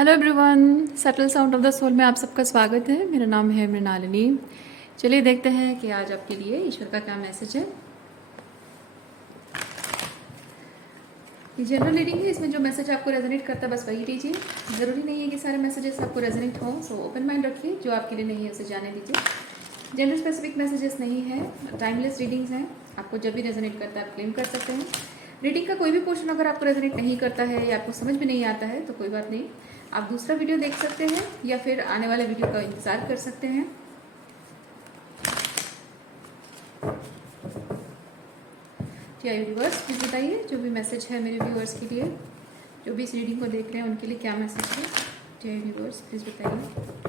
Hello everyone, subtle sound of the soul में आप सबका स्वागत है। मेरा नाम है मृणालिनी। चलिए देखते हैं कि आज आपके लिए ईश्वर का क्या मैसेज है। ये जनरल रीडिंग है, इसमें जो मैसेज आपको रेजोनेट करता है बस वही लीजिए। ज़रूरी नहीं है कि सारे मैसेजेस आपको रेजोनेट हों, सो ओपन माइंड रखिए। जो आपके लिए नहीं है उसे जाने दीजिए। जनरल स्पेसिफिक मैसेजेस नहीं है, टाइमलेस रीडिंग्स हैं। आपको जब भी रेजोनेट करता है आप क्लेम कर सकते हैं। रीडिंग का कोई भी पोर्शन अगर आपको रेजोनेट नहीं करता है या आपको समझ में नहीं आता है तो कोई बात नहीं, आप दूसरा वीडियो देख सकते हैं या फिर आने वाले वीडियो का इंतज़ार कर सकते हैं। क्या यूनिवर्स प्लीज बताइए, जो भी मैसेज है मेरे व्यूअर्स के लिए, जो भी इस रीडिंग को देख रहे हैं उनके लिए क्या मैसेज है। क्या यूनिवर्स प्लीज बताइए।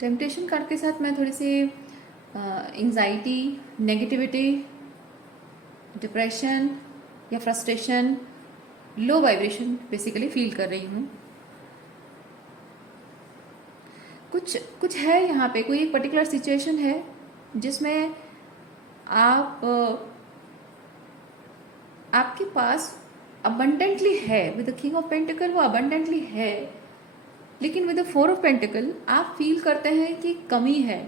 टेम्पटेशन कार्ड के साथ मैं थोड़ी सी एंजाइटी, नेगेटिविटी, डिप्रेशन या frustration, low vibration basically feel कर रही हूँ। कुछ कुछ है यहाँ पे, कोई एक पर्टिकुलर सिचुएशन है जिसमें आप आपके पास अबंडेंटली है। With the king of pentacle वो अबंडेंटली है, लेकिन with the four of pentacle आप फील करते हैं कि कमी है,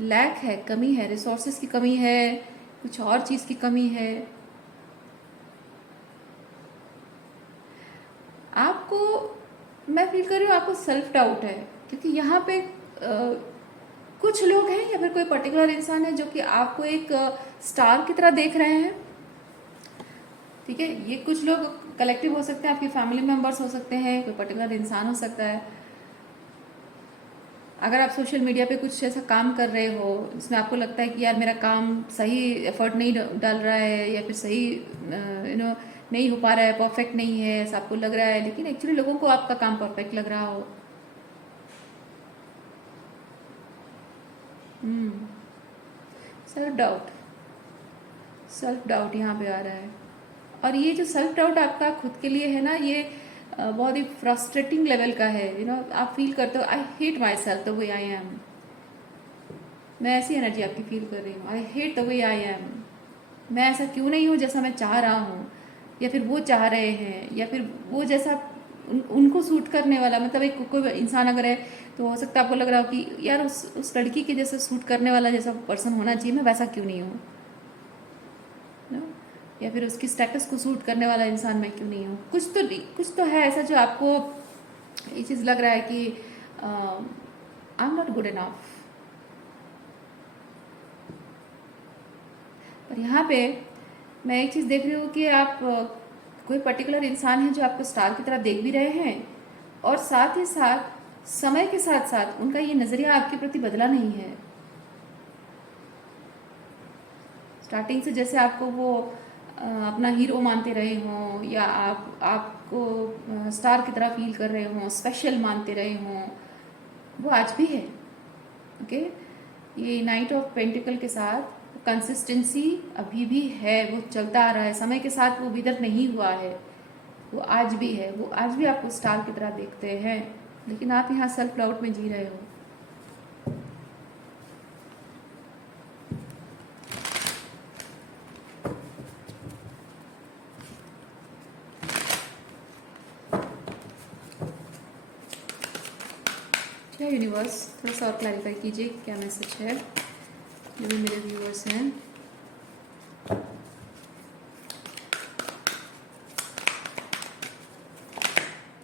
लैक है, कमी है, रिसोर्सेज की कमी है, कुछ और चीज़ की कमी है। आपको, मैं फील कर रही हूँ आपको सेल्फ डाउट है, क्योंकि यहाँ पे कुछ लोग हैं या फिर कोई पर्टिकुलर इंसान है जो कि आपको एक स्टार की तरह देख रहे हैं। ठीक है, ये कुछ लोग कलेक्टिव हो सकते हैं, आपके फैमिली मेंबर्स हो सकते हैं, कोई पर्टिकुलर इंसान हो सकता है। अगर आप सोशल मीडिया पे कुछ ऐसा काम कर रहे हो जिसमें आपको लगता है कि यार मेरा काम सही एफर्ट नहीं डाल रहा है या फिर सही नहीं हो पा रहा है, परफेक्ट नहीं है, ऐसा आपको लग रहा है, लेकिन एक्चुअली लोगों को आपका काम परफेक्ट लग रहा हो। सेल्फ डाउट, सेल्फ डाउट यहाँ पे आ रहा है। और ये जो सेल्फ डाउट आपका खुद के लिए है ना, ये बहुत ही फ्रस्ट्रेटिंग लेवल का है। आप फील करते हो I hate my self the way I am. मैं ऐसी एनर्जी आपकी फील कर रही हूँ, I hate the way I am. मैं ऐसा क्यों नहीं हूँ जैसा मैं चाह रहा हूँ, या फिर वो चाह रहे हैं, या फिर वो जैसा उनको सूट करने वाला, मतलब एक कोई इंसान अगर है तो हो सकता है आपको लग रहा हो कि यार उस लड़की के जैसे सूट करने वाला जैसा पर्सन होना चाहिए, मैं वैसा क्यों नहीं हूँ। नो, या फिर उसकी स्टेटस को सूट करने वाला इंसान मैं क्यों नहीं हूँ। कुछ तो है ऐसा जो आपको ये चीज़ लग रहा है कि I am not good enough. पर यहाँ पे मैं एक चीज़ देख रही हूँ कि आप कोई पर्टिकुलर इंसान है जो आपको स्टार की तरह देख भी रहे हैं, और साथ ही साथ समय के साथ साथ उनका ये नज़रिया आपके प्रति बदला नहीं है। स्टार्टिंग से जैसे आपको वो अपना हीरो मानते रहे हों, या आपको स्टार की तरह फील कर रहे हों, स्पेशल मानते रहे हों, वो आज भी है। ओके, ये नाइट ऑफ पेंटिकल के साथ कंसिस्टेंसी अभी भी है, वो चलता आ रहा है, समय के साथ वो विदर नहीं हुआ है, वो आज भी है, वो आज भी आपको स्टार की तरह देखते हैं, लेकिन आप यहाँ सेल्फ डाउट में जी रहे हो। क्या यूनिवर्स थोड़ा सा और क्लैरिफाई कीजिए, क्या मैसेज है जो भी मेरे व्यूअर्स हैं।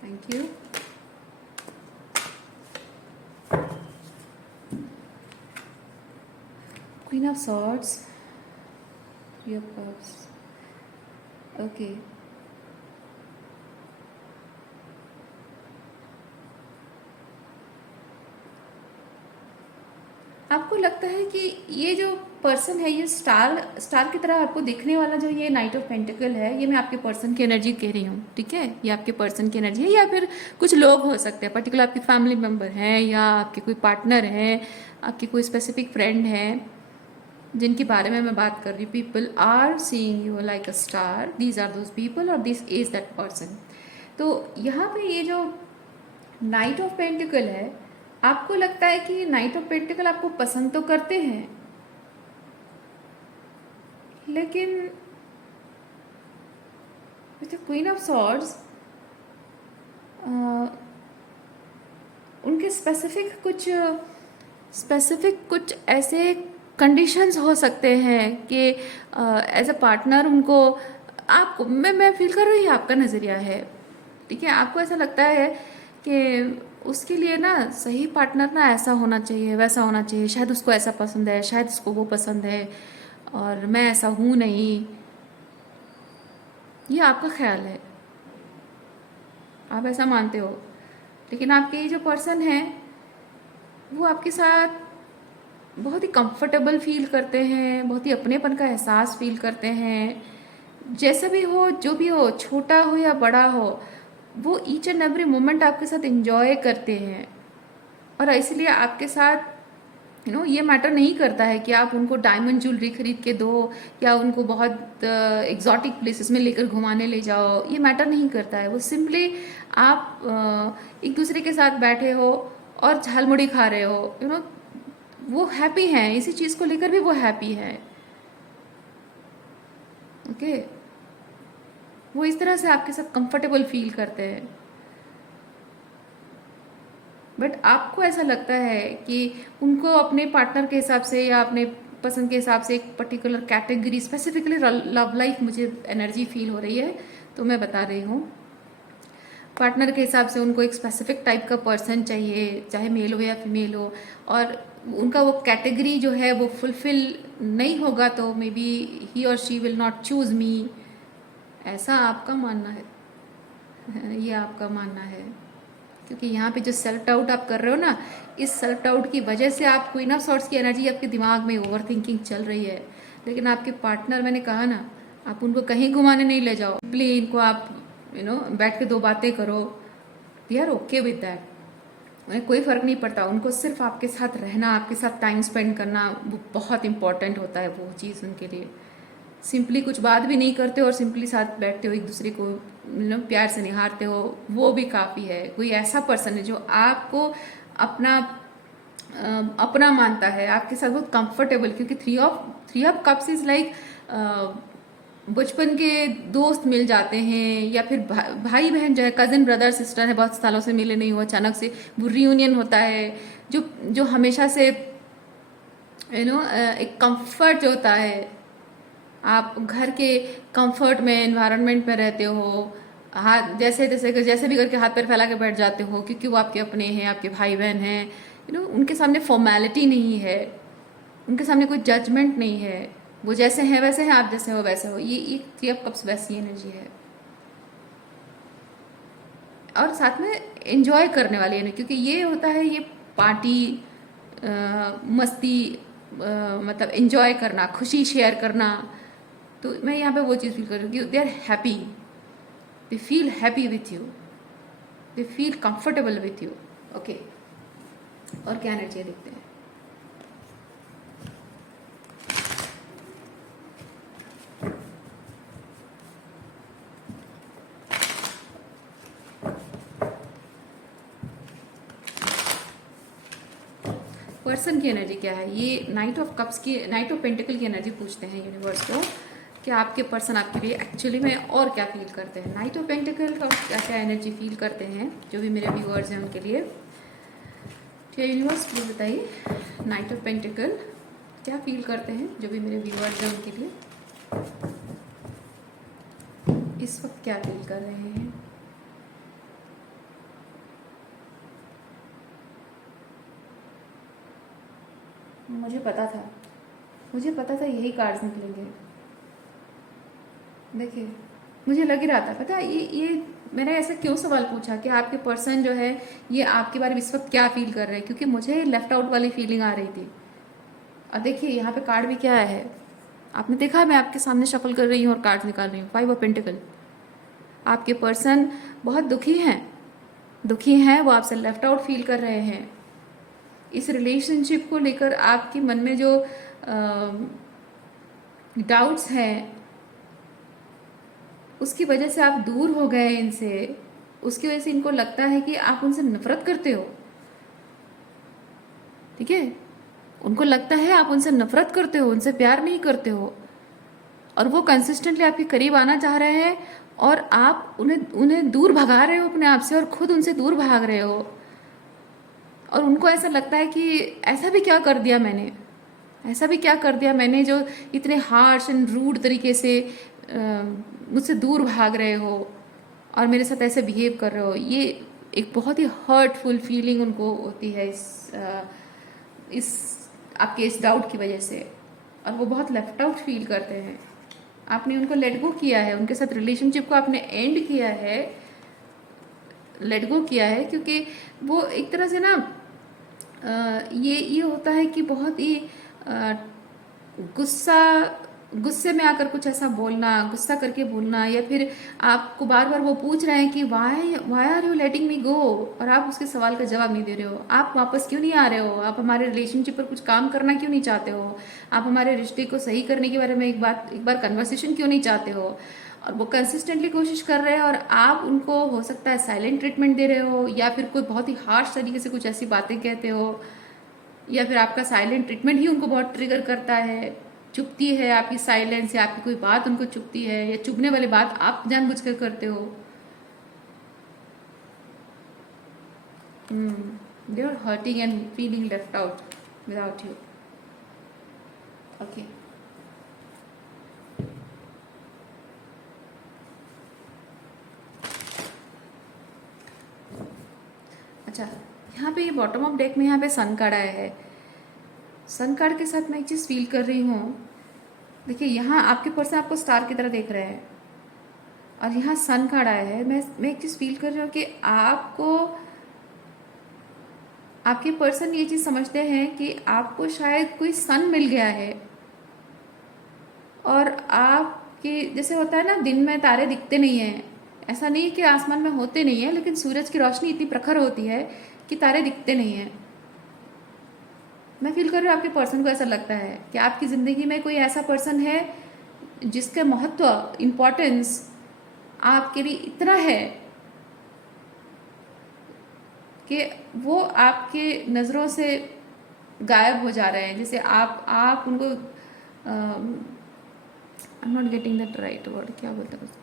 Thank you. Queen of swords, three of cups. Okay, आपको लगता है कि ये जो पर्सन है ये स्टार स्टार की तरह आपको दिखने वाला जो ये नाइट ऑफ पेंटिकल है, ये मैं आपके पर्सन की एनर्जी कह रही हूँ, ठीक है। ये आपके पर्सन की एनर्जी है, या फिर कुछ लोग हो सकते हैं, पर्टिकुलर आपके फैमिली मेम्बर हैं, या आपके कोई पार्टनर हैं, आपके कोई स्पेसिफिक फ्रेंड हैं जिनके बारे में मैं बात कर रही हूँ। People are seeing you like a star, these are those people और दिस इज दैट पर्सन। तो यहाँ पे ये जो नाइट ऑफ पेंटिकल है, आपको लगता है कि नाइट ऑफ पेंटिकल आपको पसंद तो करते हैं, लेकिन with the queen of swords उनके स्पेसिफिक कुछ ऐसे कंडीशंस हो सकते हैं कि एज अ पार्टनर उनको, आपको मैं फील कर रही हूँ आपका नज़रिया है, ठीक है। आपको ऐसा लगता है कि उसके लिए ना सही पार्टनर ना ऐसा होना चाहिए, वैसा होना चाहिए, शायद उसको ऐसा पसंद है, शायद उसको वो पसंद है, और मैं ऐसा हूँ नहीं। ये आपका ख्याल है, आप ऐसा मानते हो, लेकिन आपके ये जो पर्सन है वो आपके साथ बहुत ही कंफर्टेबल फील करते हैं, बहुत ही अपनेपन का एहसास फील करते हैं। जैसा भी हो, जो भी हो, छोटा हो या बड़ा हो, वो ईच एंड एवरी मोमेंट आपके साथ एंजॉय करते हैं। और इसलिए आपके साथ ये मैटर नहीं करता है कि आप उनको डायमंड ज्वेलरी खरीद के दो, या उनको बहुत एग्जॉटिक प्लेसेस में लेकर घुमाने ले जाओ, ये मैटर नहीं करता है। वो सिंपली आप एक दूसरे के साथ बैठे हो और झालमुड़ी खा रहे हो, वो हैप्पी हैं, इसी चीज़ को लेकर भी वो हैप्पी हैं, ओके। वो इस तरह से आपके साथ कंफर्टेबल फील करते हैं। बट आपको ऐसा लगता है कि उनको अपने पार्टनर के हिसाब से या अपने पसंद के हिसाब से एक particular category, specifically love life मुझे एनर्जी फील हो रही है, तो मैं बता रही हूँ। पार्टनर के हिसाब से उनको एक स्पेसिफिक टाइप का पर्सन चाहिए, चाहे मेल हो या फीमेल हो, और उनका वो कैटेगरी जो है वो फुलफिल नहीं होगा तो may be he or she will not choose मी, ऐसा आपका मानना है। ये आपका मानना है, क्योंकि यहाँ पे जो सेल्फ डाउट आप कर रहे हो ना, इस सेल्फ डाउट की वजह से आप क्वीन ऑफ सॉर्ड्स की एनर्जी आपके दिमाग में ओवर थिंकिंग चल रही है। लेकिन आपके पार्टनर, मैंने कहा ना, आप उनको कहीं घुमाने नहीं ले जाओ, प्लीज इनको आप बैठ के दो बातें करो, they are okay with that. उन्हें कोई फ़र्क नहीं पड़ता, उनको सिर्फ आपके साथ रहना, आपके साथ टाइम स्पेंड करना, वो बहुत इंपॉर्टेंट होता है वो चीज़ उनके लिए। सिंपली कुछ बात भी नहीं करते हो और सिंपली साथ बैठते हो, एक दूसरे को प्यार से निहारते हो, वो भी काफ़ी है। कोई ऐसा पर्सन है जो आपको अपना अपना मानता है, आपके साथ बहुत कंफर्टेबल, क्योंकि three of cups is like बचपन के दोस्त मिल जाते हैं, या फिर भाई बहन जो है, कजिन ब्रदर सिस्टर है, बहुत सालों से मिले नहीं हो, अचानक से वो रियूनियन होता है, जो हमेशा से एक कंफर्ट जो होता है, आप घर के कंफर्ट में, एनवायरनमेंट में रहते हो, हाथ जैसे भी करके हाथ पैर फैला के बैठ जाते हो, क्योंकि वो आपके अपने हैं, आपके भाई बहन हैं। उनके सामने फॉर्मेलिटी नहीं है, उनके सामने कोई जजमेंट नहीं है, वो जैसे हैं वैसे हैं, आप जैसे हो वैसे हो। ये थ्री ऑफ कप्स वैसी एनर्जी है, और साथ में एंजॉय करने वाली है, क्योंकि ये होता है, ये पार्टी मस्ती, मतलब एंजॉय करना, खुशी शेयर करना। तो मैं यहाँ पे वो चीज़ फील कर रही हूँ कि they are happy, they feel happy with you, they feel comfortable with you, okay. और क्या एनर्जी देखते हैं। पर्सन की एनर्जी क्या है, ये नाइट ऑफ कप्स की, नाइट ऑफ पेंटिकल की एनर्जी पूछते हैं यूनिवर्स को, कि आपके पर्सन आपके लिए एक्चुअली में और क्या फील करते हैं। नाइट ऑफ पेंटिकल का क्या क्या एनर्जी फील करते हैं जो भी मेरे व्यूअर्स हैं उनके लिए। तो यूनिवर्स प्लीज बताइए, नाइट ऑफ पेंटिकल क्या फील करते हैं जो भी मेरे व्यूअर्स हैं उनके लिए, इस वक्त क्या फील कर रहे हैं। मुझे पता था यही कार्ड्स निकलेंगे। देखिए, मुझे लग ही रहा था, पता ये मैंने ऐसा क्यों सवाल पूछा कि आपके पर्सन जो है ये आपके बारे में इस वक्त क्या फील कर रहे हैं, क्योंकि मुझे लेफ्ट आउट वाली फीलिंग आ रही थी। और देखिए यहाँ पे कार्ड भी क्या है, आपने देखा है मैं आपके सामने शफल कर रही हूँ और कार्ड निकाल रही हूँ। 5 ऑफ पेंटिकल। आपके पर्सन बहुत दुखी हैं, वो आपसे लेफ्ट आउट फील कर रहे हैं। इस रिलेशनशिप को लेकर आपके मन में जो डाउट्स हैं, उसकी वजह से आप दूर हो गए इनसे। उसकी वजह से इनको लगता है कि आप उनसे नफरत करते हो, ठीक है। उनको लगता है आप उनसे नफरत करते हो, उनसे प्यार नहीं करते हो, और वो कंसिस्टेंटली आपके करीब आना चाह रहे हैं, और आप उन्हें उन्हें दूर भगा रहे हो अपने आप से, और खुद उनसे दूर भाग रहे हो। और उनको ऐसा लगता है कि ऐसा भी क्या कर दिया मैंने, ऐसा भी क्या कर दिया मैंने जो इतने हार्श एंड रूड तरीके से मुझसे दूर भाग रहे हो और मेरे साथ ऐसे बिहेव कर रहे हो। ये एक बहुत ही हर्टफुल फीलिंग उनको होती है इस आपके इस डाउट की वजह से, और वो बहुत लेफ्ट आउट फील करते हैं। आपने उनको लेट गो किया है, उनके साथ रिलेशनशिप को आपने एंड किया है, लेट गो किया है, क्योंकि वो एक तरह से ना ये होता है कि बहुत ही गुस्से में आकर कुछ ऐसा बोलना, गुस्सा करके बोलना, या फिर आपको बार बार वो पूछ रहे हैं कि वाई आर यू लेटिंग मी गो, और आप उसके सवाल का जवाब नहीं दे रहे हो। आप वापस क्यों नहीं आ रहे हो, आप हमारे रिलेशनशिप पर कुछ काम करना क्यों नहीं चाहते हो, आप हमारे रिश्ते को सही करने के बारे में एक बार कन्वर्सेशन क्यों नहीं चाहते हो। और वो कंसिस्टेंटली कोशिश कर रहे हैं, और आप उनको हो सकता है साइलेंट ट्रीटमेंट दे रहे हो, या फिर कोई बहुत ही हार्श तरीके से कुछ ऐसी बातें कहते हो, या फिर आपका साइलेंट ट्रीटमेंट ही उनको बहुत ट्रिगर करता है। चुभती है आपकी साइलेंस, या आपकी कोई बात उनको चुभती है, या चुभने वाली बात आप जानबूझकर करते हो। They are hurting and feeling left out without you. Okay, अच्छा, यहाँ पे ये बॉटम ऑफ डेक में यहाँ पे सन कार्ड आया है। सन कार्ड के साथ मैं एक चीज़ फील कर रही हूँ। देखिए यहाँ आपके पर्सन आपको स्टार की तरह देख रहे हैं, और यहाँ सन कार्ड आया है। मैं एक चीज़ फील कर रही हूँ कि आपके पर्सन ये चीज़ समझते हैं कि आपको शायद कोई सन मिल गया है, और आपके जैसे होता है ना, दिन में तारे दिखते नहीं हैं, ऐसा नहीं है कि आसमान में होते नहीं है, लेकिन सूरज की रोशनी इतनी प्रखर होती है कि तारे दिखते नहीं हैं। मैं फील कर रही हूँ आपके पर्सन को ऐसा लगता है कि आपकी ज़िंदगी में कोई ऐसा पर्सन है जिसका महत्व, इम्पोर्टेंस आपके लिए इतना है कि वो आपके नज़रों से गायब हो जा रहे हैं। जैसे आप उनको I am not getting that right word, क्या बोलते हैं उसको,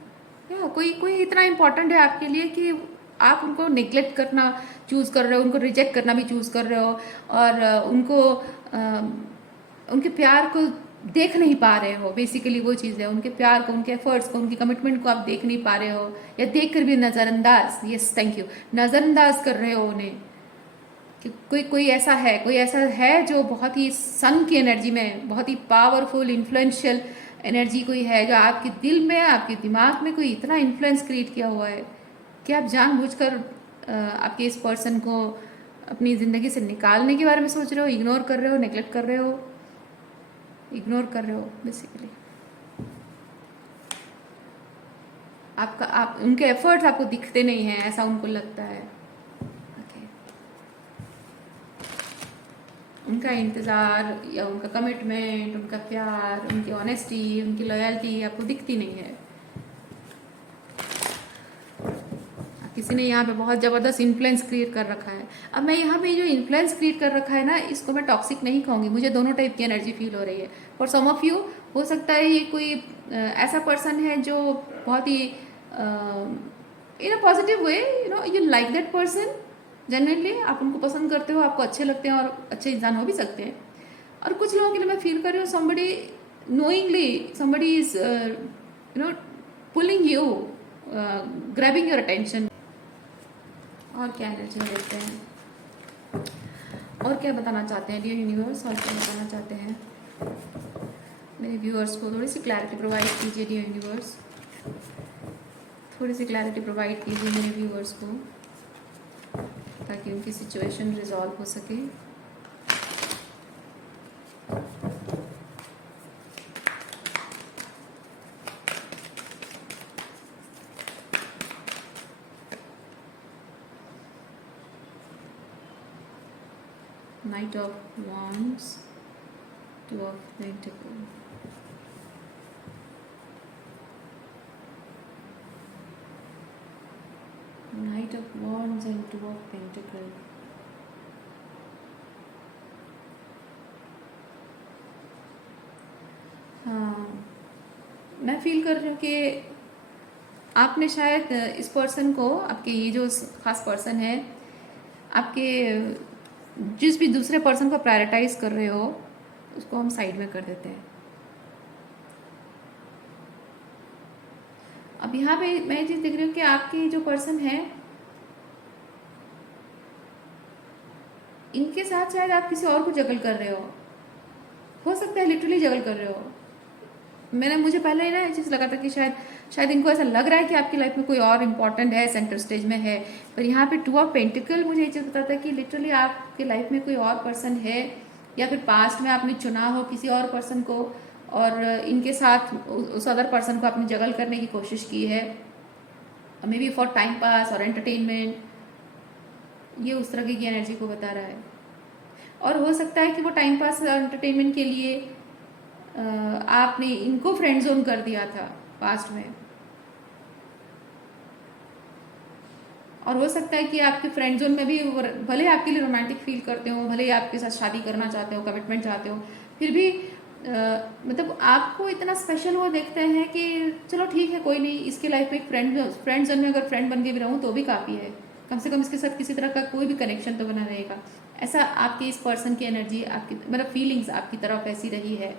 या कोई इतना इम्पोर्टेंट है आपके लिए कि आप उनको निगलेक्ट करना चूज़ कर रहे हो, उनको रिजेक्ट करना भी चूज़ कर रहे हो, और उनके प्यार को देख नहीं पा रहे हो। बेसिकली वो चीज़ है, उनके प्यार को, उनके एफर्ट्स को, उनकी कमिटमेंट को आप देख नहीं पा रहे हो, या देख कर भी नज़रअंदाज, यस थैंक यू, नज़रअंदाज कर रहे हो उन्हें। कि कोई ऐसा है जो बहुत ही सन की एनर्जी में, बहुत ही पावरफुल इन्फ्लुएंशियल एनर्जी कोई है, जो आपके दिल में, आपके दिमाग में कोई इतना इन्फ्लुएंस क्रिएट किया हुआ है कि आप जानबूझकर आपके इस पर्सन को अपनी ज़िंदगी से निकालने के बारे में सोच रहे हो, इग्नोर कर रहे हो, नेगलेक्ट कर रहे हो, इग्नोर कर रहे हो बेसिकली। आप उनके एफर्ट्स आपको दिखते नहीं हैं, ऐसा उनको लगता है। okay. उनका इंतज़ार या उनका कमिटमेंट, उनका प्यार, उनकी ऑनेस्टी, उनकी लॉयल्टी आपको दिखती नहीं है। किसी ने यहाँ पे बहुत ज़बरदस्त इन्फ्लुएंस क्रिएट कर रखा है। अब मैं यहाँ पे जो इन्फ्लुएंस क्रिएट कर रखा है ना, इसको मैं टॉक्सिक नहीं कहूँगी, मुझे दोनों टाइप की एनर्जी फील हो रही है। फॉर सम ऑफ यू हो सकता है ये कोई ऐसा पर्सन है जो बहुत ही in a positive way, you like that person genuinely, आप उनको पसंद करते हो, आपको अच्छे लगते हैं, और अच्छे इंसान हो भी सकते हैं। और कुछ लोगों के लिए मैं फील कर रही हूँ somebody knowingly, somebody is pulling you, grabbing your attention। और क्या एनर्जी देखते हैं, और क्या बताना चाहते हैं डियर यूनिवर्स, और क्या बताना चाहते हैं मेरे व्यूअर्स को। थोड़ी सी क्लैरिटी प्रोवाइड कीजिए डियर यूनिवर्स, थोड़ी सी क्लैरिटी प्रोवाइड कीजिए मेरे व्यूअर्स को, ताकि उनकी सिचुएशन रिजॉल्व हो सके। Knight of Wands, Two of Pentacles. Knight of Wands and Two of Pentacles. हाँ, मैं फील कर रही हूँ कि आपने शायद इस पर्सन को, आपके ये जो खास पर्सन है, आपके जिस भी दूसरे पर्सन को प्रायोरिटाइज कर रहे हो उसको हम साइड में कर देते हैं। अब यहाँ पे मैं ये चीज़ देख रही हूँ कि आपके जो पर्सन है, इनके साथ शायद आप किसी और को जगल कर रहे हो सकता है लिटरली जगल कर रहे हो। मुझे पहले ना ये चीज़ लगा था कि शायद इनको ऐसा लग रहा है कि आपकी लाइफ में कोई और इम्पोर्टेंट है, सेंटर स्टेज में है, पर यहाँ पे टू ऑफ पेंटिकल मुझे ये चीज़ बताता है कि लिटरली आपके लाइफ में कोई और पर्सन है, या फिर पास्ट में आपने चुना हो किसी और पर्सन को और इनके साथ उस अदर पर्सन को आपने जगल करने की कोशिश की है, may be for time pass और एंटरटेनमेंट। ये उस तरह की एनर्जी को बता रहा है। और हो सकता है कि वो टाइम पास और एंटरटेनमेंट के लिए आपने इनको फ्रेंड जोन कर दिया था पास्ट में, और हो सकता है कि आपके फ्रेंड जोन में भी भले आपके लिए रोमांटिक फील करते हो, भले ही आपके साथ शादी करना चाहते हो, कमिटमेंट चाहते हो, फिर भी मतलब आपको इतना स्पेशल वो देखते हैं कि चलो ठीक है, कोई नहीं, इसके लाइफ में एक फ्रेंड जोन में अगर फ्रेंड बन के भी रहूँ तो भी काफ़ी है, कम से कम इसके साथ किसी तरह का कोई भी कनेक्शन तो बना रहेगा। ऐसा आपके इस पर्सन की एनर्जी, आपकी मतलब फीलिंग्स आपकी तरफ ऐसी रही है।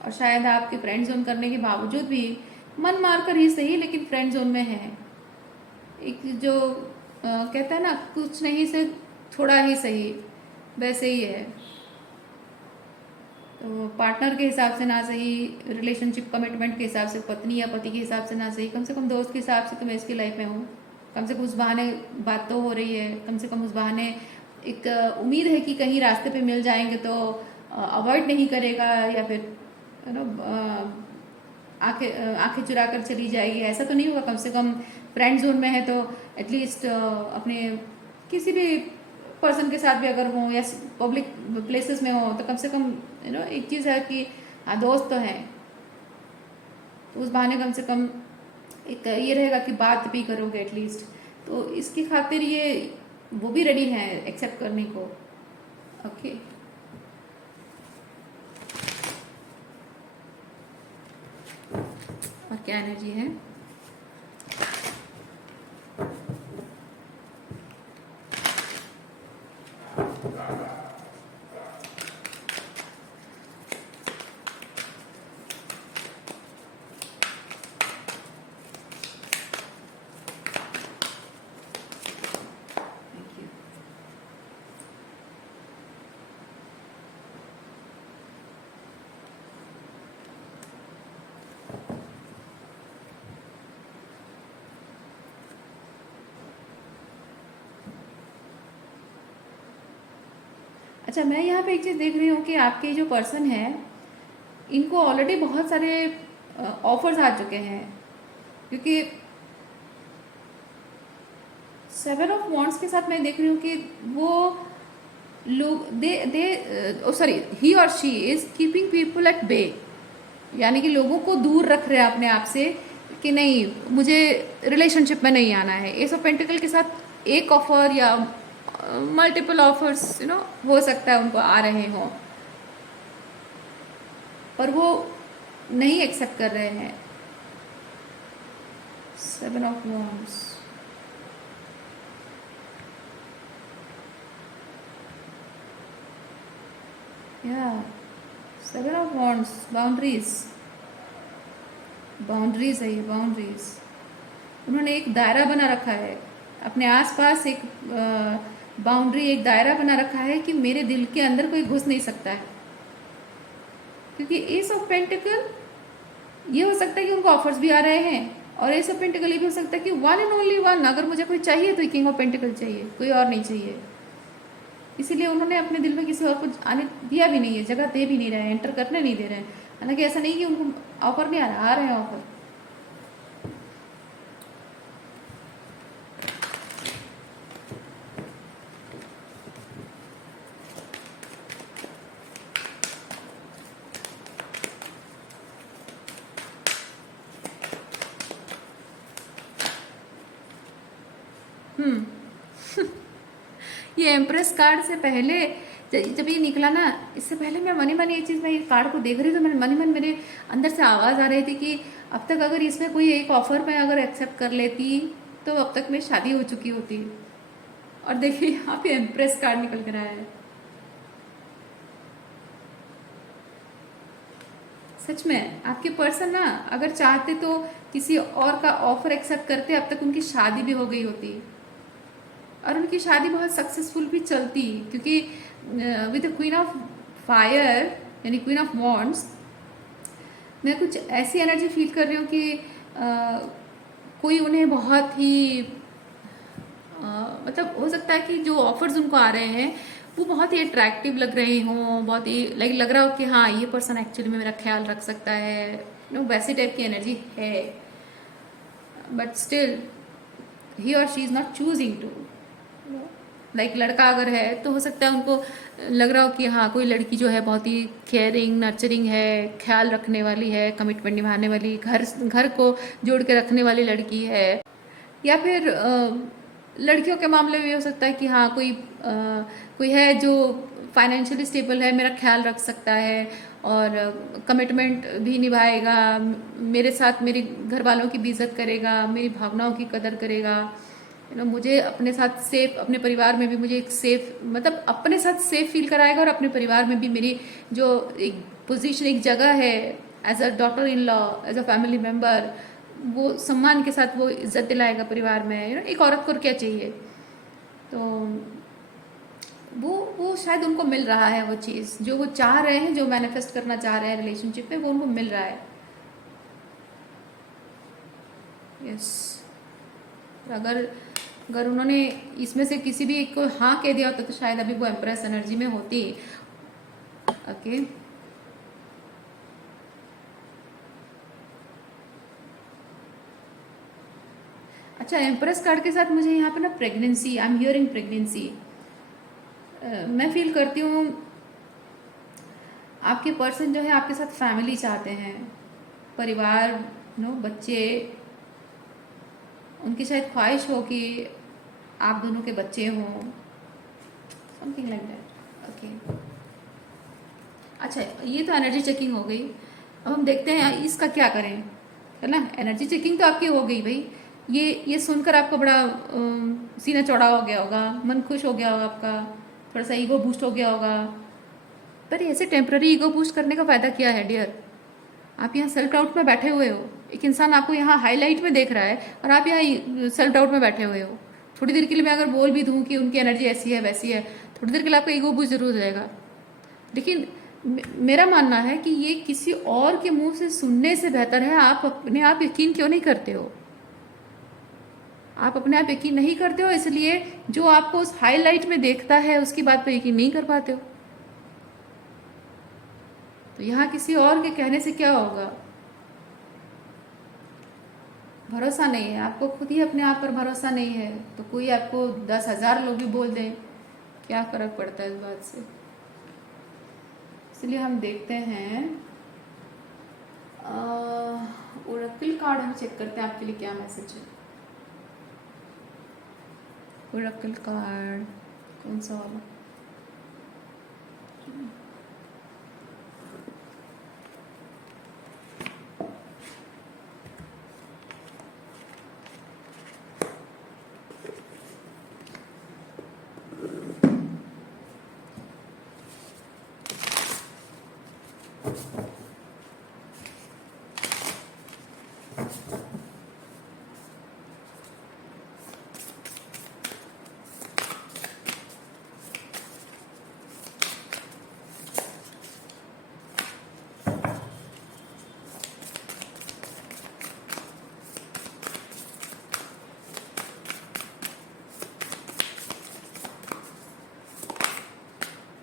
और शायद आपके फ्रेंड जोन करने के बावजूद भी मन मारकर ही सही, लेकिन फ्रेंड जोन में है। एक जो कहता है ना, कुछ नहीं से थोड़ा ही सही, वैसे ही है। तो पार्टनर के हिसाब से ना सही, रिलेशनशिप कमिटमेंट के हिसाब से, पत्नी या पति के हिसाब से ना सही, कम से कम दोस्त के हिसाब से तो मैं इसकी लाइफ में हूँ। कम से कम उस बहाने बात तो हो रही है, कम से कम उस बहाने एक उम्मीद है कि कहीं रास्ते पे मिल जाएंगे तो अवॉइड नहीं करेगा, या फिर यू नो आंखें चुरा कर चली जाएगी, ऐसा तो नहीं होगा। कम से कम फ्रेंड जोन में है तो एटलीस्ट अपने किसी भी पर्सन के साथ भी अगर हो या पब्लिक प्लेसेस में हो तो कम से कम एक चीज़ है कि हाँ, दोस्त तो हैं, तो उस बहाने कम से कम एक ये रहेगा कि बात भी करोगे एटलीस्ट। तो इसकी खातिर ये वो भी रेडी है एक्सेप्ट करने को। ओके, और क्या एनर्जी है? अच्छा, मैं यहाँ पे एक चीज़ देख रही हूँ कि आपके जो पर्सन है, इनको ऑलरेडी बहुत सारे ऑफर्स आ चुके हैं, क्योंकि 7 ऑफ वॉन्ड्स के साथ मैं देख रही हूँ कि वो लोग they he or she is keeping people at bay, यानी कि लोगों को दूर रख रहे हैं अपने आप से कि नहीं, मुझे रिलेशनशिप में नहीं आना है। एस ऑफ पेंटिकल के साथ एक ऑफर या मल्टीपल ऑफर्स हो सकता है उनको आ रहे हों, पर वो नहीं एक्सेप्ट कर रहे हैं। 7 ऑफ वॉन्ड्स, या 7 ऑफ वॉन्ड्स, बाउंड्रीज है ये, बाउंड्रीज। उन्होंने एक दायरा बना रखा है अपने आसपास, एक बाउंड्री, एक दायरा बना रखा है कि मेरे दिल के अंदर कोई घुस नहीं सकता है। क्योंकि एस ऑफ पेंटिकल ये हो सकता है कि उनको ऑफर्स भी आ रहे हैं, और एस ऑफ पेंटिकल ये भी हो सकता है कि वन एंड ओनली वन, अगर मुझे कोई चाहिए तो किंग ऑफ पेंटिकल चाहिए, कोई और नहीं चाहिए। इसीलिए उन्होंने अपने दिल में किसी और को आने दिया भी नहीं है, जगह दे भी नहीं रहे हैं, एंटर करने नहीं दे रहे हैं। हालांकि ऐसा नहीं कि उनको ऑफर नहीं आ रहा, आ रहे हैं ऑफर। हम्म। ये एम्प्रेस कार्ड से पहले, जब ये निकला ना, इससे पहले मैं मनी मन ये चीज़, मैं ये कार्ड को देख रही थी तो मैं मनी मन मेरे अंदर से आवाज़ आ रही थी कि अब तक अगर इसमें कोई एक ऑफर मैं अगर एक्सेप्ट कर लेती तो अब तक मेरी शादी हो चुकी होती। और देखिए यहाँ पे एम्प्रेस कार्ड निकल कर आया है। सच में आपके पर्सन ना अगर चाहते तो किसी और का ऑफर एक्सेप्ट करते, अब तक उनकी शादी भी हो गई होती और उनकी शादी बहुत सक्सेसफुल भी चलती, क्योंकि with the queen of fire यानी क्वीन ऑफ वॉन्ड्स, मैं कुछ ऐसी एनर्जी फील कर रही हूँ कि कोई उन्हें बहुत ही मतलब हो सकता है कि जो ऑफर्स उनको आ रहे हैं वो बहुत ही अट्रैक्टिव लग रहे हों, बहुत ही लाइक लग रहा हो कि हाँ ये पर्सन एक्चुअली में मेरा ख्याल रख सकता है, वैसी टाइप की एनर्जी है। But still he or she is not choosing to, like लड़का अगर है तो हो सकता है उनको लग रहा हो कि हाँ कोई लड़की जो है बहुत ही केयरिंग नर्चरिंग है, ख्याल रखने वाली है, कमिटमेंट निभाने वाली, घर घर को जोड़ के रखने वाली लड़की है। या फिर लड़कियों के मामले में हो सकता है कि हाँ कोई है जो फाइनेंशियली स्टेबल है, मेरा ख्याल रख सकता है और कमिटमेंट भी निभाएगा, मेरे साथ मेरे घर वालों की भी इज्जत करेगा, मेरी भावनाओं की कदर करेगा, मुझे अपने साथ सेफ, अपने परिवार में भी मुझे एक सेफ, मतलब अपने साथ सेफ फील कराएगा और अपने परिवार में भी मेरी जो एक पोजीशन, एक जगह है as a daughter in law, as a family member, वो सम्मान के साथ वो इज्जत दिलाएगा परिवार में। एक औरत को क्या चाहिए, तो वो शायद उनको मिल रहा है, वो चीज़ जो वो चाह रहे हैं, जो मैनिफेस्ट करना चाह रहे हैं रिलेशनशिप में, वो उनको मिल रहा है। यस, अगर अगर उन्होंने इसमें से किसी भी एक को हाँ कह दिया होता तो शायद अभी वो एम्प्रेस एनर्जी में होती। ओके, अच्छा, एम्प्रेस कार्ड के साथ मुझे यहाँ पे ना pregnancy, I am hearing pregnancy. मैं फील करती हूँ आपके पर्सन जो है आपके साथ फैमिली चाहते हैं, परिवार, बच्चे, उनकी शायद ख्वाहिश हो कि आप दोनों के बच्चे हों, समथिंग लाइक दैट। ओके, अच्छा, ये तो एनर्जी चेकिंग हो गई। अब हम देखते हैं इसका क्या करें, है ना। एनर्जी चेकिंग तो आपकी हो गई भाई, ये सुनकर आपको बड़ा सीना चौड़ा हो गया होगा, मन खुश हो गया होगा आपका, थोड़ा सा ईगो बूस्ट हो गया होगा। पर ऐसे टेम्प्ररी ईगो बूस्ट करने का फ़ायदा क्या है डियर। आप यहाँ सेल्फ डाउट में बैठे हुए हो, एक इंसान आपको यहाँ हाईलाइट में देख रहा है और आप यहाँ सेल्फ डाउट में बैठे हुए हो। थोड़ी देर के लिए मैं अगर बोल भी दूँ कि उनकी एनर्जी ऐसी है वैसी है, थोड़ी देर के लिए आपका ईगो बूस्ट जरूर हो जाएगा। लेकिन मेरा मानना है कि ये किसी और के मुंह से सुनने से बेहतर है। आप अपने आप यकीन क्यों नहीं करते हो, आप अपने आप यकीन नहीं करते हो, इसलिए जो आपको उस हाईलाइट में देखता है उसकी बात पर यकीन नहीं कर पाते हो। तो यहाँ किसी और के कहने से क्या होगा, भरोसा नहीं है आपको, खुद ही अपने आप पर भरोसा नहीं है, तो कोई आपको 10,000 लोग भी बोल दें, क्या फर्क पड़ता है इस बात से। इसलिए हम देखते हैं ओरेकल कार्ड, हम चेक करते हैं आपके लिए क्या मैसेज है। ओरेकल कार्ड कौन सा वाला,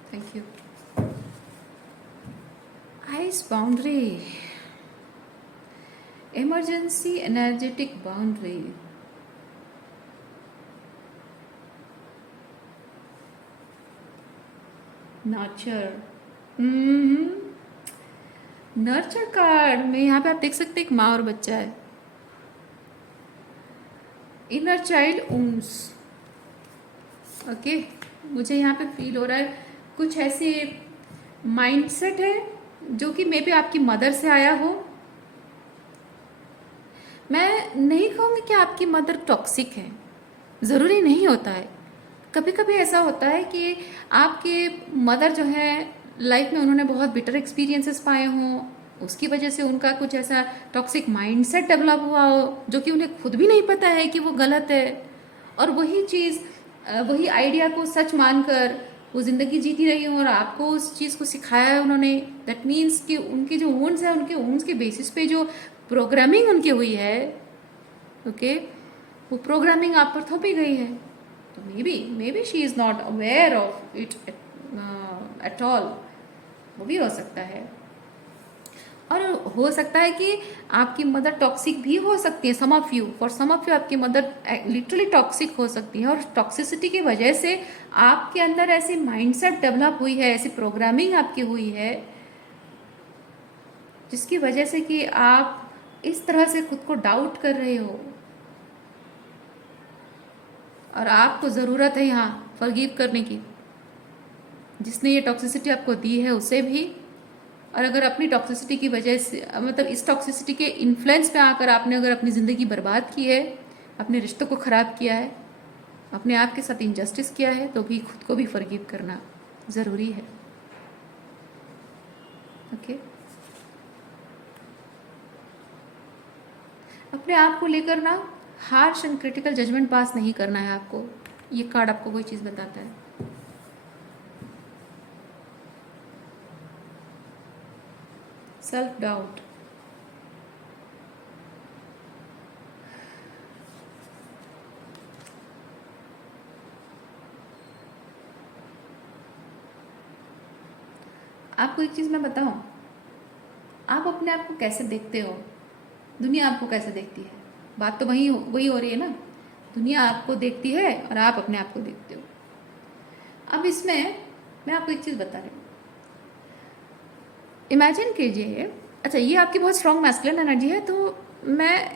thank you. Ice boundary, emergency energetic boundary, nurture, nurture card में यहाँ पे आप देख सकते हैं एक माँ और बच्चा है। इनर चाइल्ड ऊम्स, ओके, मुझे यहाँ पे फील हो रहा है कुछ ऐसे माइंडसेट है जो कि मे बी आपकी मदर से आया हो। मैं नहीं कहूँगी कि आपकी मदर टॉक्सिक है, ज़रूरी नहीं होता है। कभी कभी ऐसा होता है कि आपके मदर जो है लाइफ में उन्होंने बहुत बिटर एक्सपीरियंसेस पाए हों, उसकी वजह से उनका कुछ ऐसा टॉक्सिक माइंडसेट डेवलप हुआ हो जो कि उन्हें खुद भी नहीं पता है कि वो गलत है, और वही चीज़ वही आइडिया को सच मानकर वो ज़िंदगी जीती रही हो और आपको उस चीज़ को सिखाया है उन्होंने। दैट मीन्स कि उनके जो वुंड्स है, उनके वुंड्स के बेसिस पे जो प्रोग्रामिंग उनकी हुई है, ओके, वो प्रोग्रामिंग आप पर थोपी गई है। तो may be she is not aware of it at all, वो भी हो सकता है। और हो सकता है कि आपकी मदर टॉक्सिक भी हो सकती है, some of you, for some of you आपकी मदर लिटरली टॉक्सिक हो सकती है, और टॉक्सिसिटी की वजह से आपके अंदर ऐसी माइंडसेट डेवलप हुई है, ऐसी प्रोग्रामिंग आपकी हुई है जिसकी वजह से कि आप इस तरह से खुद को डाउट कर रहे हो। और आपको ज़रूरत है यहाँ फॉरगिव करने की, जिसने ये टॉक्सिसिटी आपको दी है उसे भी। और अगर अपनी टॉक्सिसिटी की वजह से, मतलब इस टॉक्सिसिटी के इन्फ्लुएंस में आकर आपने अगर अपनी ज़िंदगी बर्बाद की है, अपने रिश्तों को ख़राब किया है, अपने आप के साथ इनजस्टिस किया है, तो भी खुद को भी फॉरगिव करना ज़रूरी है। ओके, अपने आप को लेकर ना हार्श एंड क्रिटिकल जजमेंट पास नहीं करना है आपको। ये कार्ड आपको कोई चीज़ बताता है। सेल्फ डाउट, आपको एक चीज़ मैं बताऊं, आप अपने आप को कैसे देखते हो, दुनिया आपको कैसे देखती है, बात तो वही हो रही है ना। दुनिया आपको देखती है और आप अपने आप को देखते हो। अब इसमें मैं आपको एक चीज़ बता रही हूँ। इमेजिन कीजिए, अच्छा ये आपकी बहुत स्ट्रॉन्ग मैस्कुलिन एनर्जी है, तो मैं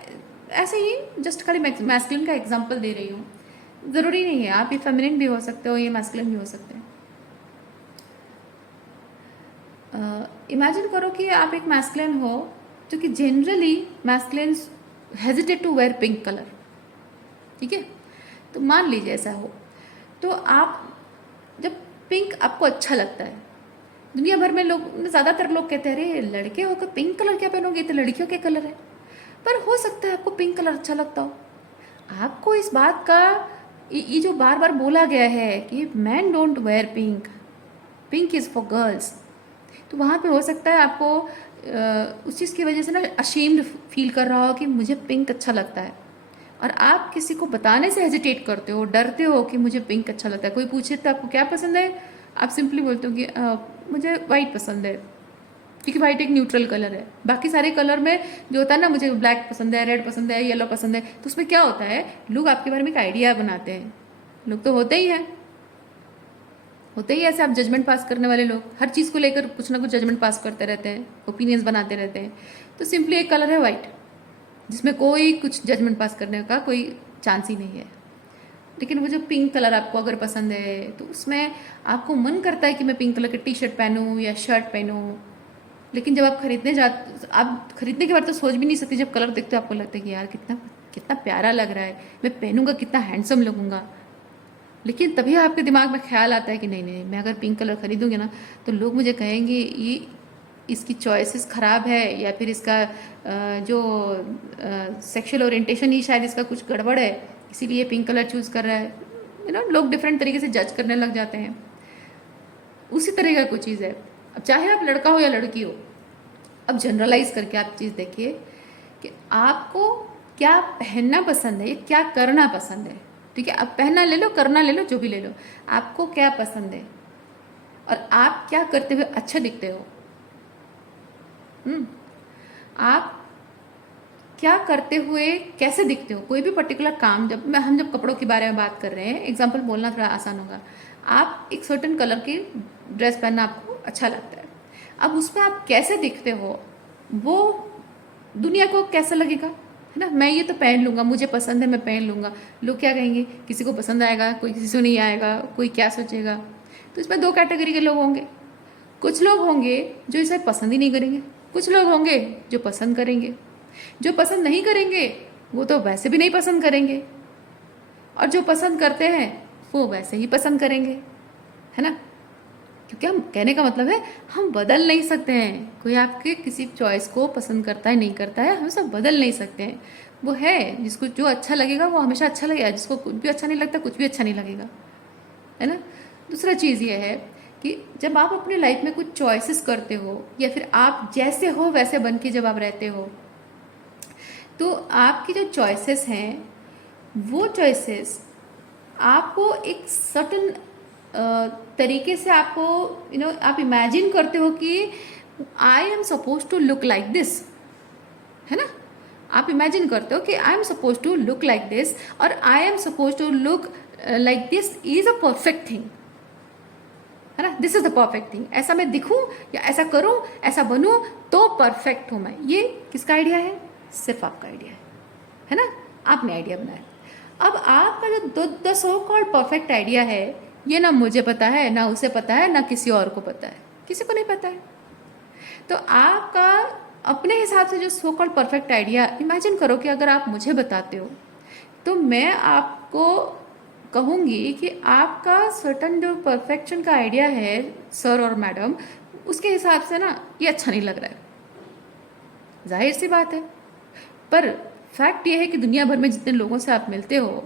ऐसे ही जस्ट खाली मैस्कुलिन का एग्जांपल दे रही हूँ, ज़रूरी नहीं है, आप ये फेमिनिन भी हो सकते हो, ये मैस्कुलिन भी हो सकते हैं। इमेजिन करो कि आप एक मैस्कुलिन हो, जो कि generally masculines hesitate to wear pink colour, ठीक है। तो मान लीजिए ऐसा हो, तो आप जब पिंक आपको अच्छा लगता है, दुनिया भर में लोग, ज़्यादातर लोग कहते हैं अरे लड़के होकर पिंक कलर क्या पहनोगे, तो लड़कियों के कलर है। पर हो सकता है आपको पिंक कलर अच्छा लगता हो। आपको इस बात का ये जो बार बार बोला गया है कि man don't wear pink, pink is for girls, तो वहाँ पे हो सकता है आपको उस चीज़ की वजह से ना अशेम्ड फील कर रहा हो कि मुझे पिंक अच्छा लगता है, और आप किसी को बताने से हेजिटेट करते हो, डरते हो कि मुझे पिंक अच्छा लगता है। कोई पूछे तो आपको क्या पसंद है, आप सिंपली बोलते हो कि मुझे वाइट पसंद है, क्योंकि वाइट एक न्यूट्रल कलर है। बाकी सारे कलर में जो होता है ना, मुझे ब्लैक पसंद है, रेड पसंद है, येलो पसंद है, तो उसमें क्या होता है, लोग आपके बारे में एक आइडिया बनाते हैं। लोग तो होते ही हैं, होते ही ऐसे, आप जजमेंट पास करने वाले लोग हर चीज़ को लेकर कुछ ना कुछ जजमेंट पास करते रहते हैं, ओपिनियंस बनाते रहते हैं। तो सिंपली एक कलर है वाइट, जिसमें कोई कुछ जजमेंट पास करने का कोई चांस ही नहीं है। लेकिन वो जो पिंक कलर आपको अगर पसंद है, तो उसमें आपको मन करता है कि मैं पिंक कलर की टी शर्ट पहनूँ या शर्ट पहनूँ, लेकिन जब आप खरीदने के बाद तो सोच भी नहीं सकते, जब कलर देखते हो आपको लगता है कि यार कितना कितना प्यारा लग रहा है, मैं पहनूंगा कितना हैंडसम लगूंगा। लेकिन तभी आपके दिमाग में ख्याल आता है कि नहीं नहीं, मैं अगर पिंक कलर खरीदूंगी ना, तो लोग मुझे कहेंगे ये इसकी चॉइसेस ख़राब है, या फिर इसका जो सेक्सुअल ओरिएंटेशन ही शायद इसका कुछ गड़बड़ है, इसीलिए पिंक कलर चूज़ कर रहा है। लोग डिफरेंट तरीके से जज करने लग जाते हैं। उसी तरह का कुछ चीज़ है। अब चाहे आप लड़का हो या लड़की हो, अब जनरलाइज करके आप चीज़ देखिए कि आपको क्या पहनना पसंद है, या क्या करना पसंद है। ठीक है, अब पहनना ले लो, करना ले लो, जो भी ले लो, आपको क्या पसंद है और आप क्या करते हुए अच्छा दिखते हो। आप क्या करते हुए कैसे दिखते हो, कोई भी पर्टिकुलर काम, हम जब कपड़ों के बारे में बात कर रहे हैं, एग्जाम्पल बोलना थोड़ा आसान होगा। आप एक सर्टेन कलर की ड्रेस पहनना आपको अच्छा लगता है, अब उसमें आप कैसे दिखते हो वो दुनिया को कैसा लगेगा, है ना। मैं ये तो पहन लूँगा, मुझे पसंद है, मैं पहन लूँगा। लोग क्या कहेंगे, किसी को पसंद आएगा, कोई किसी को नहीं आएगा, कोई क्या सोचेगा। तो इसमें दो कैटेगरी के लोग होंगे। कुछ लोग होंगे जो इसे पसंद ही नहीं करेंगे, कुछ लोग होंगे जो पसंद करेंगे। जो पसंद नहीं करेंगे वो तो वैसे भी नहीं पसंद करेंगे, और जो पसंद करते हैं वो वैसे ही पसंद करेंगे, है ना। क्योंकि हम, कहने का मतलब है, हम बदल नहीं सकते हैं। कोई आपके किसी चॉइस को पसंद करता है नहीं करता है, हम सब बदल नहीं सकते हैं। वो है, जिसको जो अच्छा लगेगा वो हमेशा अच्छा लगेगा, जिसको कुछ भी अच्छा नहीं लगता कुछ भी अच्छा नहीं लगेगा, है ना। दूसरा चीज़ ये है कि जब आप अपनी लाइफ में कुछ चॉइसेस करते हो, या फिर आप जैसे हो वैसे बन के जब आप रहते हो, तो आपकी जो चॉइसेस हैं वो चॉइसेस आपको एक सर्टन तरीके से आपको आप इमेजिन करते हो कि I am suppose to look like this, है ना। आप इमेजिन करते हो कि I am suppose to look like this, और I am suppose to look like this is a perfect thing, है ना। This is the perfect thing, ऐसा मैं दिखूं या ऐसा करूं, ऐसा बनूं तो परफेक्ट हूं मैं। ये किसका आइडिया है? सिर्फ आपका आइडिया है ना। आपने आइडिया बनाया। अब आपका जो the so called perfect idea है, ये ना मुझे पता है, ना उसे पता है, ना किसी और को पता है, किसी को नहीं पता है। तो आपका अपने हिसाब से जो so called perfect idea, imagine करो कि अगर आप मुझे बताते हो तो मैं आपको कहूँगी कि आपका सर्टन जो परफेक्शन का आइडिया है सर और मैडम, उसके हिसाब से ना ये अच्छा नहीं लग रहा है। जाहिर सी बात है, पर फैक्ट ये है कि दुनिया भर में जितने लोगों से आप मिलते हो,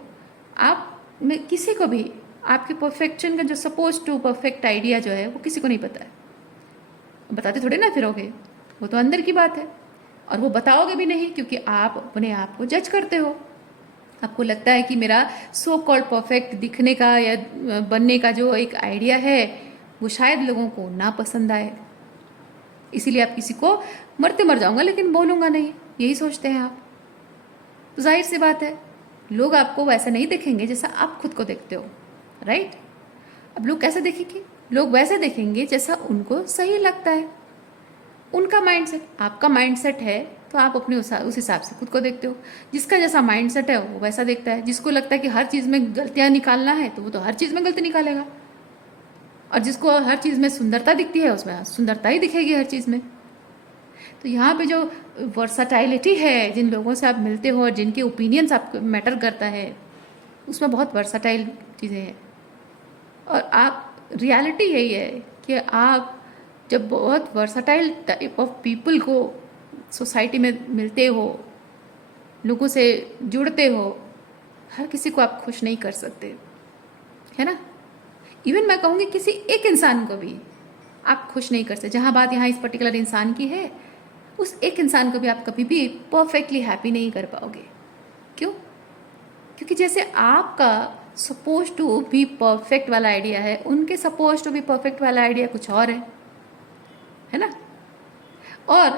आप में किसी को भी आपके परफेक्शन का जो सपोज टू परफेक्ट आइडिया जो है वो किसी को नहीं पता है। बताते थोड़े ना फिरोगे, वो तो अंदर की बात है। और वो बताओगे भी नहीं, क्योंकि आप अपने आप को जज करते हो। आपको लगता है कि मेरा सो कॉल्ड परफेक्ट दिखने का या बनने का जो एक आइडिया है वो शायद लोगों को ना पसंद आए, इसीलिए आप किसी को मरते मर जाऊंगा लेकिन बोलूंगा नहीं, यही सोचते हैं आप। तो जाहिर सी बात है, लोग आपको वैसे नहीं देखेंगे जैसा आप खुद को देखते हो, राइट। अब लोग कैसे देखेंगे? लोग वैसे देखेंगे जैसा उनको सही लगता है, उनका माइंडसेट। आपका माइंडसेट है तो आप अपने उस हिसाब से खुद को देखते हो। जिसका जैसा माइंडसेट है वो वैसा देखता है। जिसको लगता है कि हर चीज़ में गलतियाँ निकालना है तो वो तो हर चीज़ में गलती निकालेगा, और जिसको हर चीज़ में सुंदरता दिखती है उसमें सुंदरता ही दिखेगी हर चीज़ में। तो यहाँ पे जो वर्साटाइलिटी है, जिन लोगों से आप मिलते हो और जिनके ओपिनियंस आपको मैटर करता है, उसमें बहुत वर्साटाइल चीज़ें हैं। और आप, रियलिटी यही है कि आप जब बहुत वर्साटाइल टाइप ऑफ पीपल को सोसाइटी में मिलते हो, लोगों से जुड़ते हो, हर किसी को आप खुश नहीं कर सकते, है ना। इवन मैं कहूँगी किसी एक इंसान को भी आप खुश नहीं कर सकते। जहाँ बात यहाँ इस पर्टिकुलर इंसान की है, उस एक इंसान को भी आप कभी भी परफेक्टली हैप्पी नहीं कर पाओगे। क्यों? क्योंकि जैसे आपका सपोज टू बी परफेक्ट वाला आइडिया है, उनके सपोज टू बी परफेक्ट वाला आइडिया कुछ और है ना। और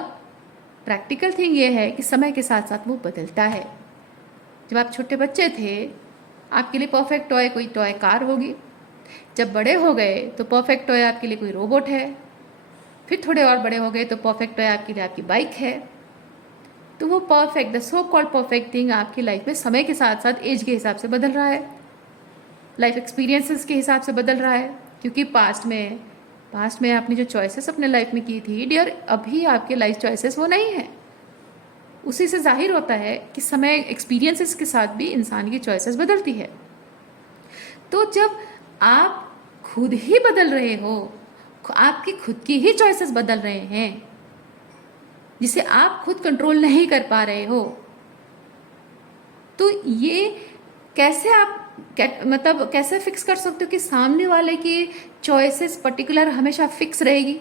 प्रैक्टिकल थिंग ये है कि समय के साथ साथ वो बदलता है। जब आप छोटे बच्चे थे, आपके लिए परफेक्ट टॉय कोई टॉय कार होगी। जब बड़े हो गए तो परफेक्ट टॉय आपके लिए कोई रोबोट है। फिर थोड़े और बड़े हो गए तो परफेक्ट टॉय आपके लिए आपकी बाइक है। तो वो perfect, the so called perfect thing आपकी लाइफ में समय के साथ साथ एज के हिसाब से बदल रहा है, लाइफ एक्सपीरियंसेस के हिसाब से बदल रहा है। क्योंकि पास्ट में आपने जो चॉइसेस अपने लाइफ में की थी डियर, अभी आपके लाइफ चॉइसेस वो नहीं है। उसी से जाहिर होता है कि समय एक्सपीरियंसेस के साथ भी इंसान की चॉइसेस बदलती है। तो जब आप खुद ही बदल रहे हो, आपकी खुद की ही चॉइसेस बदल रहे हैं, जिसे आप खुद कंट्रोल नहीं कर पा रहे हो, तो ये कैसे आप मतलब कैसे फिक्स कर सकते हो कि सामने वाले की चॉइसेस पर्टिकुलर हमेशा फिक्स रहेगी?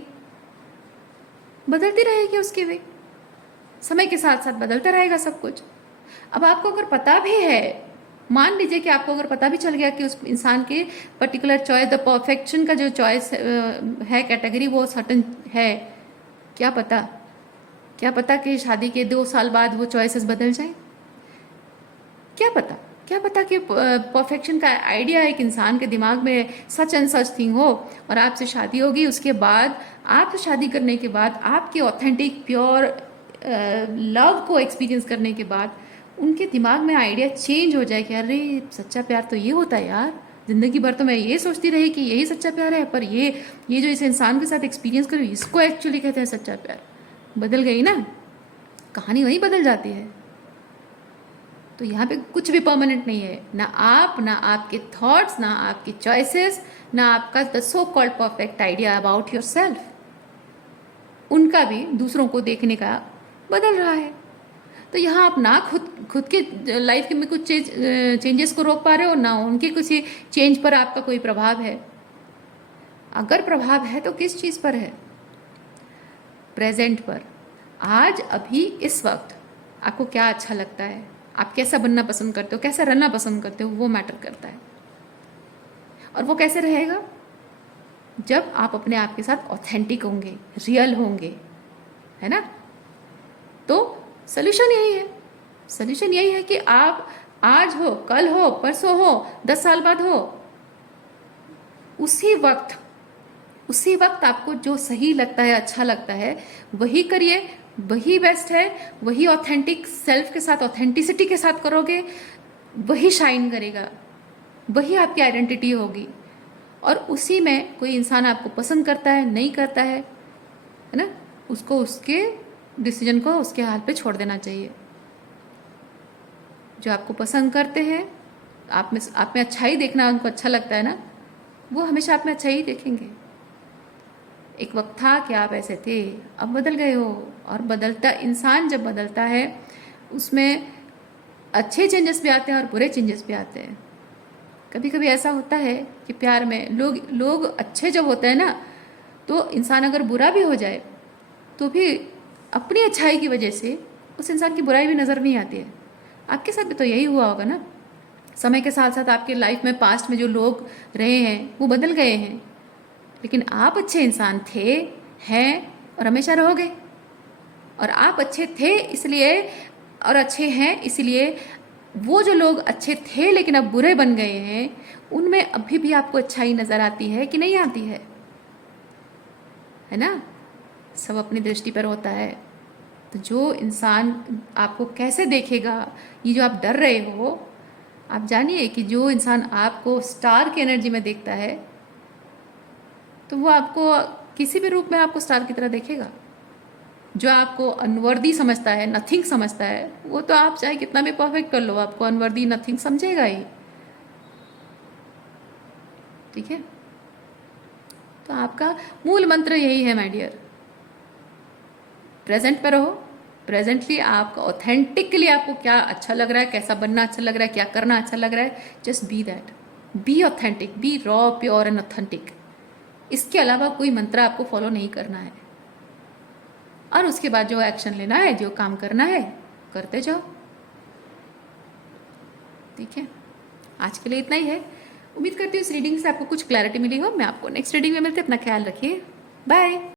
बदलती रहेगी उसकी भी, समय के साथ साथ बदलता रहेगा सब कुछ। अब आपको अगर पता भी है, मान लीजिए कि आपको अगर पता भी चल गया कि उस इंसान के पर्टिकुलर चॉइस, द परफेक्शन का जो चॉइस है कैटेगरी, वो सर्टन है, क्या पता कि शादी के 2 साल बाद वो चॉइसेस बदल जाए? क्या पता कि परफेक्शन का आइडिया एक इंसान के दिमाग में सच एंड सच थिंग हो, और आपसे शादी होगी, उसके बाद आपसे शादी करने के बाद आपकी ऑथेंटिक प्योर लव को एक्सपीरियंस करने के बाद उनके दिमाग में आइडिया चेंज हो जाए कि अरे सच्चा प्यार तो ये होता है यार, ज़िंदगी भर तो मैं ये सोचती रही कि यही सच्चा प्यार है, पर ये जो इस इंसान के साथ एक्सपीरियंस करूँ इसको एक्चुअली कहते हैं सच्चा प्यार। बदल गई ना, कहानी वहीं बदल जाती है। तो यहाँ पे कुछ भी परमानेंट नहीं है, ना आप, ना आपके थॉट्स, ना आपकी चॉइसेस, ना आपका the so called perfect idea about your self, उनका भी दूसरों को देखने का बदल रहा है। तो यहाँ आप ना खुद के लाइफ में कुछ चेंजेस को रोक पा रहे हो, ना उनके कुछ चेंज पर आपका कोई प्रभाव है। अगर प्रभाव है तो किस चीज़ पर है? प्रेजेंट पर। आज अभी इस वक्त आपको क्या अच्छा लगता है, आप कैसा बनना पसंद करते हो, कैसा रहना पसंद करते हो, वो मैटर करता है। और वो कैसे रहेगा? जब आप अपने आप के साथ ऑथेंटिक होंगे, रियल होंगे, है ना। तो सोल्यूशन यही है, सोल्यूशन यही है कि आप आज हो, कल हो, परसों हो, 10 साल बाद हो, उसी वक्त आपको जो सही लगता है, अच्छा लगता है, वही करिए, वही बेस्ट है, वही ऑथेंटिक सेल्फ के साथ, ऑथेंटिसिटी के साथ करोगे, वही शाइन करेगा, वही आपकी आइडेंटिटी होगी। और उसी में कोई इंसान आपको पसंद करता है, नहीं करता है ना, उसको उसके डिसीजन को उसके हाथ पे छोड़ देना चाहिए। जो आपको पसंद करते हैं, आप में अच्छाई देखना उनको अच्छा लगता है ना, वो हमेशा आप में अच्छाई देखेंगे। एक वक्त था कि आप ऐसे थे, अब बदल गए हो। और बदलता इंसान जब बदलता है, उसमें अच्छे चेंजेस भी आते हैं और बुरे चेंजेस भी आते हैं। कभी कभी ऐसा होता है कि प्यार में लोग अच्छे जब होते हैं ना, तो इंसान अगर बुरा भी हो जाए तो भी अपनी अच्छाई की वजह से उस इंसान की बुराई भी नज़र नहीं आती है। आपके साथ भी तो यही हुआ होगा ना। समय के साथ साथ आपके लाइफ में पास्ट में जो लोग रहे हैं वो बदल गए हैं, लेकिन आप अच्छे इंसान थे, हैं और हमेशा रहोगे। और आप अच्छे थे इसलिए और अच्छे हैं इसलिए वो जो लोग अच्छे थे लेकिन अब बुरे बन गए हैं, उनमें अभी भी आपको अच्छाई नज़र आती है कि नहीं आती है ना। सब अपनी दृष्टि पर होता है। तो जो इंसान आपको कैसे देखेगा, ये जो आप डर रहे हो, आप जानिए कि जो इंसान आपको स्टार की एनर्जी में देखता है, तो वो आपको किसी भी रूप में आपको स्टार की तरह देखेगा। जो आपको अनवर्दी समझता है, नथिंग समझता है, वो तो आप चाहे कितना भी परफेक्ट कर लो, आपको अनवर्दी, नथिंग समझेगा ही। ठीक है। तो आपका मूल मंत्र यही है माय डियर, प्रेजेंट पे रहो। प्रेजेंटली आपका ऑथेंटिकली आपको क्या अच्छा लग रहा है, कैसा बनना अच्छा लग रहा है, क्या करना अच्छा लग रहा है, just be that, be authentic, B raw, pure and authentic. इसके अलावा कोई मंत्र आपको फॉलो नहीं करना है। और उसके बाद जो एक्शन लेना है, जो काम करना है, करते जाओ। ठीक है, आज के लिए इतना ही है। उम्मीद करती हूँ इस रीडिंग से आपको कुछ क्लैरिटी मिली हो। मैं आपको नेक्स्ट रीडिंग में मिलते, अपना ख्याल रखिए, बाय।